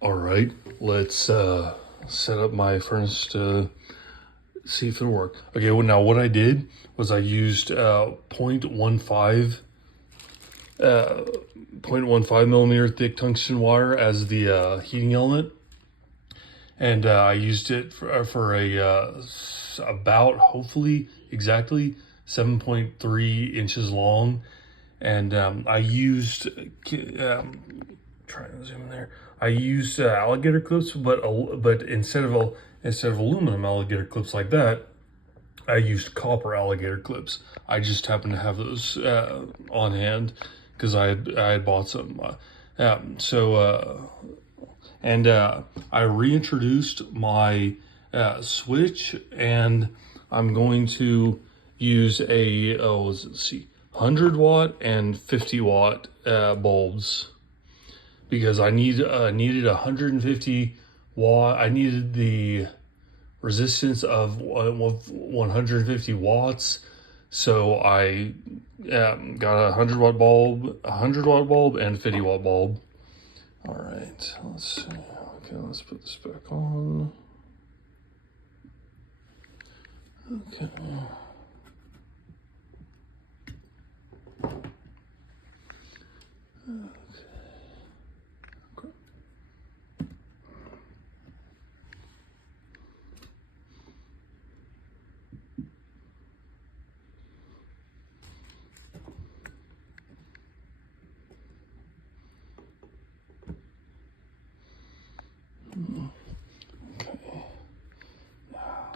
All right, let's set up my furnace to see if it'll work. Okay, well now what I did was I used 0.15 0.15 millimeter thick tungsten wire as the heating element, and I used it for about hopefully exactly 7.3 inches long, and I used trying to zoom in there. I used alligator clips, but instead of aluminum alligator clips like that, I used copper alligator clips. I just happened to have those on hand because I had bought some. I reintroduced my switch, and I'm going to use a 100 watt and 50 watt bulbs, because I needed 150 watt. I needed the resistance of 150 watts. So I got a 100 watt bulb and 50 watt bulb. All right, let's see. Okay, let's put this back on. Okay.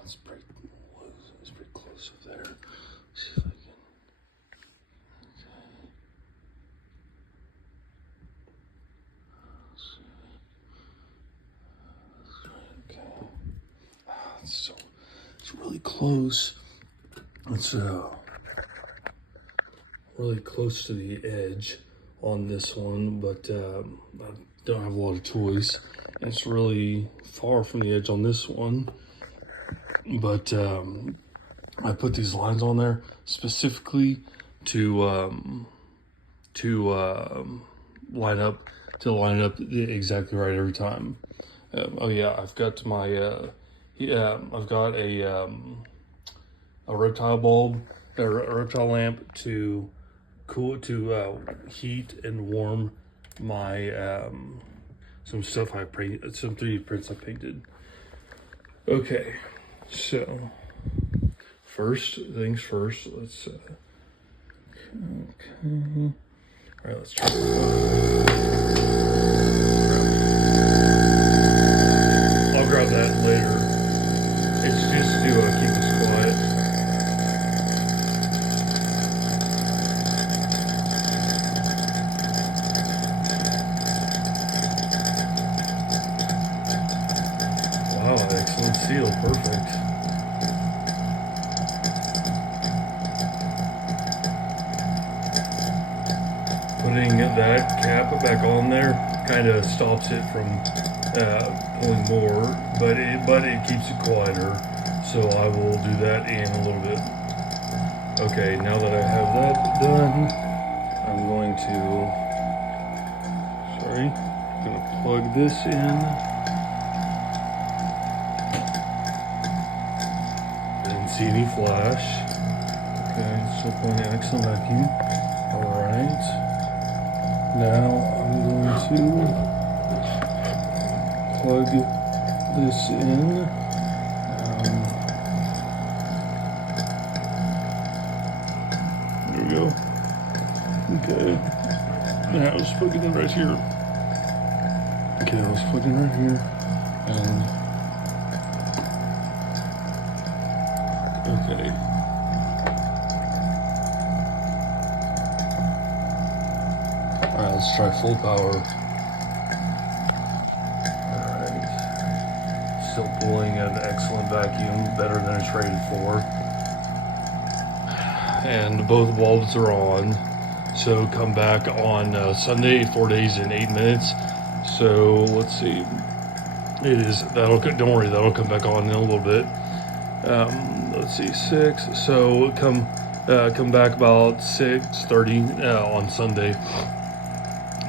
It's pretty close up there. Let's see if I can. Okay. It's really close. It's really close to the edge on this one, but I don't have a lot of choice. And it's really far from the edge on this one. But I put these lines on there specifically to line up exactly right every time. Oh yeah, I've got my I've got a reptile bulb, a reptile lamp to heat and warm my some 3D prints I painted. Okay, so first things first, let's okay. All right, let's try. I'll grab that later. It's just to keep us quiet. Wow, excellent seal, perfect. Putting that cap back on there kind of stops it from pulling more, but it keeps it quieter. So I will do that in a little bit. Okay, now that I have that done, I'm going to plug this in. Didn't see any flash. Okay, still pulling the excellent vacuum. All right. Now I'm going to plug this in. There we go. Okay. Now let's plug it in right here. Okay, let's plug it in right here. And okay. Alright, let's try full power. Alright. Still pulling an excellent vacuum, better than it's rated for. And both bulbs are on. So come back on Sunday, 4 days and 8 minutes. So let's see. Don't worry, that'll come back on in a little bit. Let's see, 6. So come back about 6:30 on Sunday.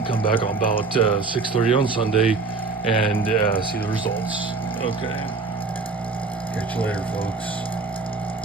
Come back on about 6:30 on Sunday, and see the results. Okay. Catch you later, folks.